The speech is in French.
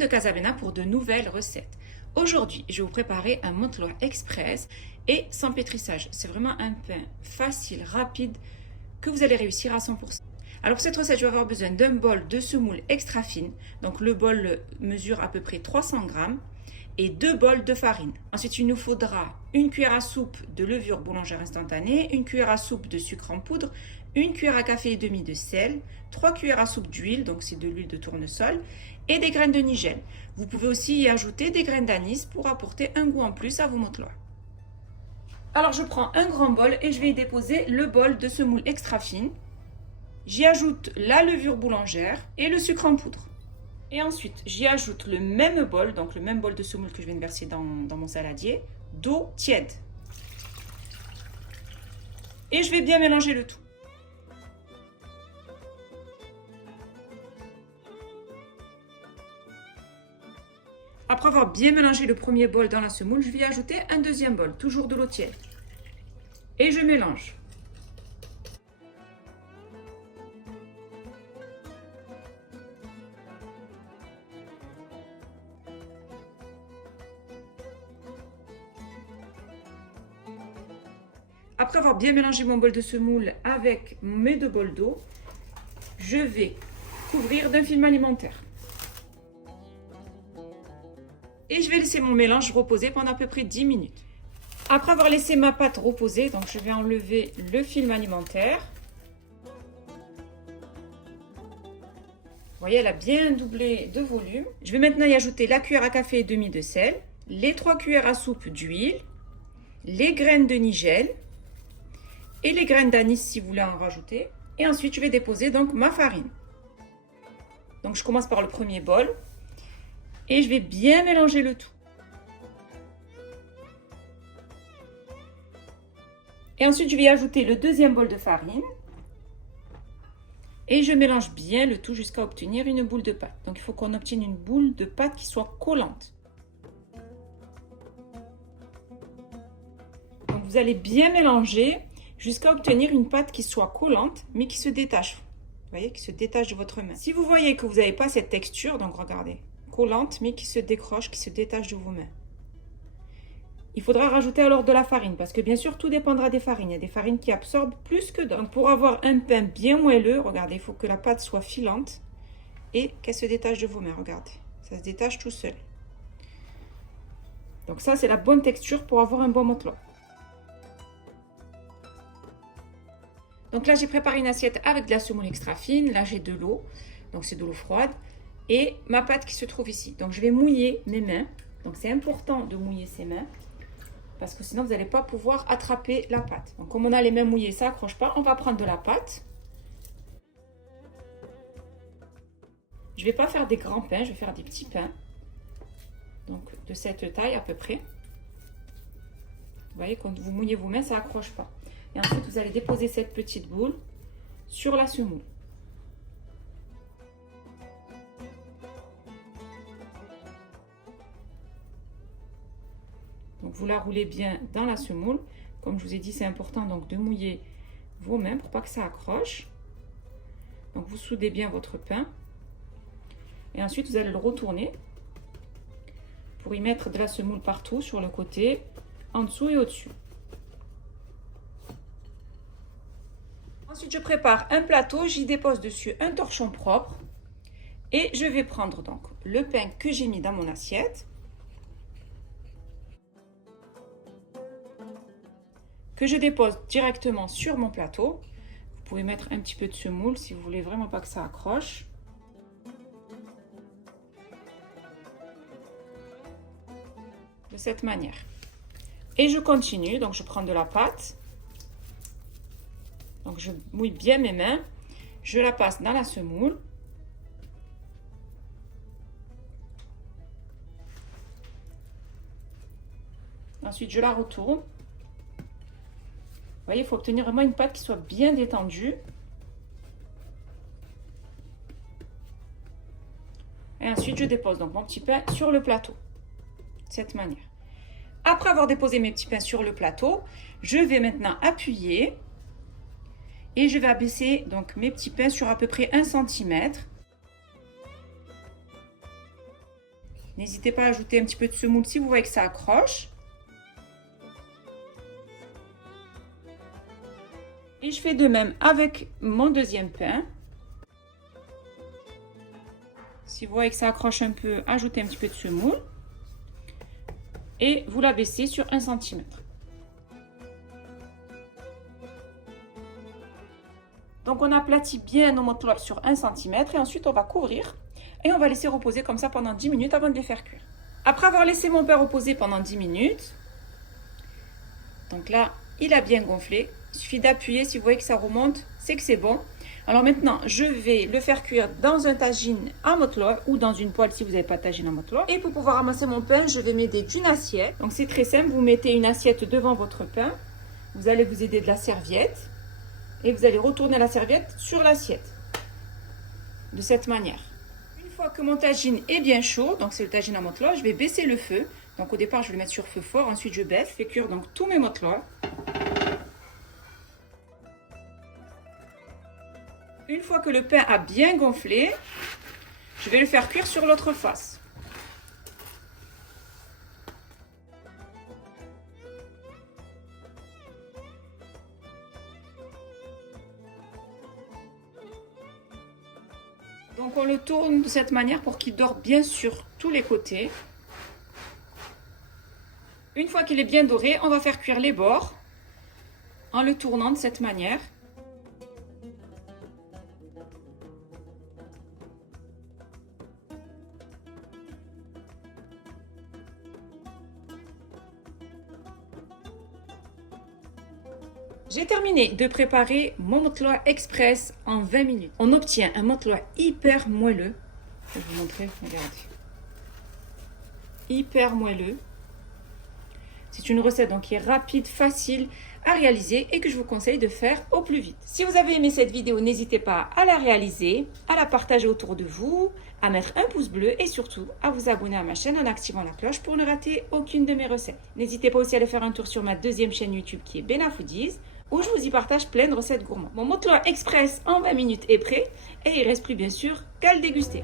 de Casabena pour de nouvelles recettes. Aujourd'hui, je vais vous préparer un motloa express et sans pétrissage. C'est vraiment un pain facile, rapide, que vous allez réussir à 100%. Alors pour cette recette, je vais avoir besoin d'un bol de semoule extra fine. Donc le bol mesure à peu près 300 grammes et 2 bols de farine. Ensuite, il nous faudra une cuillère à soupe de levure boulangère instantanée, une cuillère à soupe de sucre en poudre, une cuillère à café et demie de sel, 3 cuillères à soupe d'huile, donc c'est de l'huile de tournesol, et des graines de nigel. Vous pouvez aussi y ajouter des graines d'anis pour apporter un goût en plus à vos motloas. Alors je prends un grand bol et je vais y déposer le bol de semoule extra fine. J'y ajoute la levure boulangère et le sucre en poudre. Et ensuite, j'y ajoute le même bol, donc le même bol de semoule que je viens de verser dans mon saladier, d'eau tiède. Et je vais bien mélanger le tout. Après avoir bien mélangé le premier bol dans la semoule, je vais y ajouter un deuxième bol, toujours de l'eau tiède. Et je mélange. Après avoir bien mélangé mon bol de semoule avec mes 2 bols d'eau, je vais couvrir d'un film alimentaire. Et je vais laisser mon mélange reposer pendant à peu près 10 minutes. Après avoir laissé ma pâte reposer, donc je vais enlever le film alimentaire. Vous voyez, elle a bien doublé de volume. Je vais maintenant y ajouter la cuillère à café et demie de sel, les 3 cuillères à soupe d'huile, les graines de nigel et les graines d'anis si vous voulez en rajouter. Et ensuite, je vais déposer donc ma farine. Donc, je commence par le premier bol et je vais bien mélanger le tout. Et ensuite, je vais ajouter le deuxième bol de farine et je mélange bien le tout jusqu'à obtenir une boule de pâte. Donc, il faut qu'on obtienne une boule de pâte qui soit collante. Donc, vous allez bien mélanger jusqu'à obtenir une pâte qui soit collante, mais qui se détache. Vous voyez, qui se détache de votre main. Si vous voyez que vous n'avez pas cette texture, donc regardez, collante, mais qui se décroche, qui se détache de vos mains. Il faudra rajouter alors de la farine, parce que bien sûr, tout dépendra des farines. Il y a des farines qui absorbent plus que d'autres. Donc pour avoir un pain bien moelleux, regardez, il faut que la pâte soit filante et qu'elle se détache de vos mains. Regardez, ça se détache tout seul. Donc ça, c'est la bonne texture pour avoir un bon motloa. Donc là, j'ai préparé une assiette avec de la semoule extra fine. Là, j'ai de l'eau, donc c'est de l'eau froide. Et ma pâte qui se trouve ici. Donc, je vais mouiller mes mains. Donc, c'est important de mouiller ses mains. Parce que sinon, vous n'allez pas pouvoir attraper la pâte. Donc, comme on a les mains mouillées, ça n'accroche pas. On va prendre de la pâte. Je ne vais pas faire des grands pains, je vais faire des petits pains. Donc, de cette taille à peu près. Vous voyez, quand vous mouillez vos mains, ça n'accroche pas. Et ensuite, vous allez déposer cette petite boule sur la semoule. Donc, vous la roulez bien dans la semoule. Comme je vous ai dit, c'est important donc de mouiller vos mains pour pas que ça accroche. Donc, vous soudez bien votre pain. Et ensuite, vous allez le retourner pour y mettre de la semoule partout, sur le côté, en dessous et au-dessus. Ensuite, je prépare un plateau, j'y dépose dessus un torchon propre et je vais prendre donc le pain que j'ai mis dans mon assiette, que je dépose directement sur mon plateau. Vous pouvez mettre un petit peu de semoule si vous voulez vraiment pas que ça accroche. De cette manière. Et je continue, donc je prends de la pâte. Donc, je mouille bien mes mains. Je la passe dans la semoule. Ensuite, je la retourne. Vous voyez, il faut obtenir vraiment une pâte qui soit bien détendue. Et ensuite, je dépose donc mon petit pain sur le plateau. De cette manière. Après avoir déposé mes petits pains sur le plateau, je vais maintenant appuyer. Et je vais abaisser donc mes petits pains sur à peu près 1 cm. N'hésitez pas à ajouter un petit peu de semoule si vous voyez que ça accroche. Et je fais de même avec mon deuxième pain. Si vous voyez que ça accroche un peu, ajoutez un petit peu de semoule. Et vous l'abaissez sur 1 cm. Donc on aplatit bien nos montlois sur 1 cm et ensuite on va couvrir et on va laisser reposer comme ça pendant 10 minutes avant de les faire cuire. Après avoir laissé mon pain reposer pendant 10 minutes, donc là il a bien gonflé, il suffit d'appuyer, si vous voyez que ça remonte, c'est que c'est bon. Alors maintenant je vais le faire cuire dans un tagine à motloir ou dans une poêle si vous n'avez pas de tagine à motloir. Et pour pouvoir ramasser mon pain, je vais m'aider d'une assiette. Donc c'est très simple, vous mettez une assiette devant votre pain, vous allez vous aider de la serviette. Et vous allez retourner la serviette sur l'assiette. De cette manière. Une fois que mon tagine est bien chaud, donc c'est le tagine à motloir, je vais baisser le feu. Donc au départ, je vais le mettre sur feu fort, ensuite je baisse. Je fais cuire donc tous mes motloirs. Une fois que le pain a bien gonflé, je vais le faire cuire sur l'autre face. Donc on le tourne de cette manière pour qu'il dore bien sur tous les côtés. Une fois qu'il est bien doré, on va faire cuire les bords en le tournant de cette manière. J'ai terminé de préparer mon motloir express en 20 minutes. On obtient un motloir hyper moelleux. Je vais vous montrer, regardez. Hyper moelleux. C'est une recette donc qui est rapide, facile à réaliser et que je vous conseille de faire au plus vite. Si vous avez aimé cette vidéo, n'hésitez pas à la réaliser, à la partager autour de vous, à mettre un pouce bleu et surtout à vous abonner à ma chaîne en activant la cloche pour ne rater aucune de mes recettes. N'hésitez pas aussi à aller faire un tour sur ma deuxième chaîne YouTube qui est Bena Foodies, où je vous y partage plein de recettes gourmandes. Mon motloir express en 20 minutes est prêt et il ne reste plus bien sûr qu'à le déguster.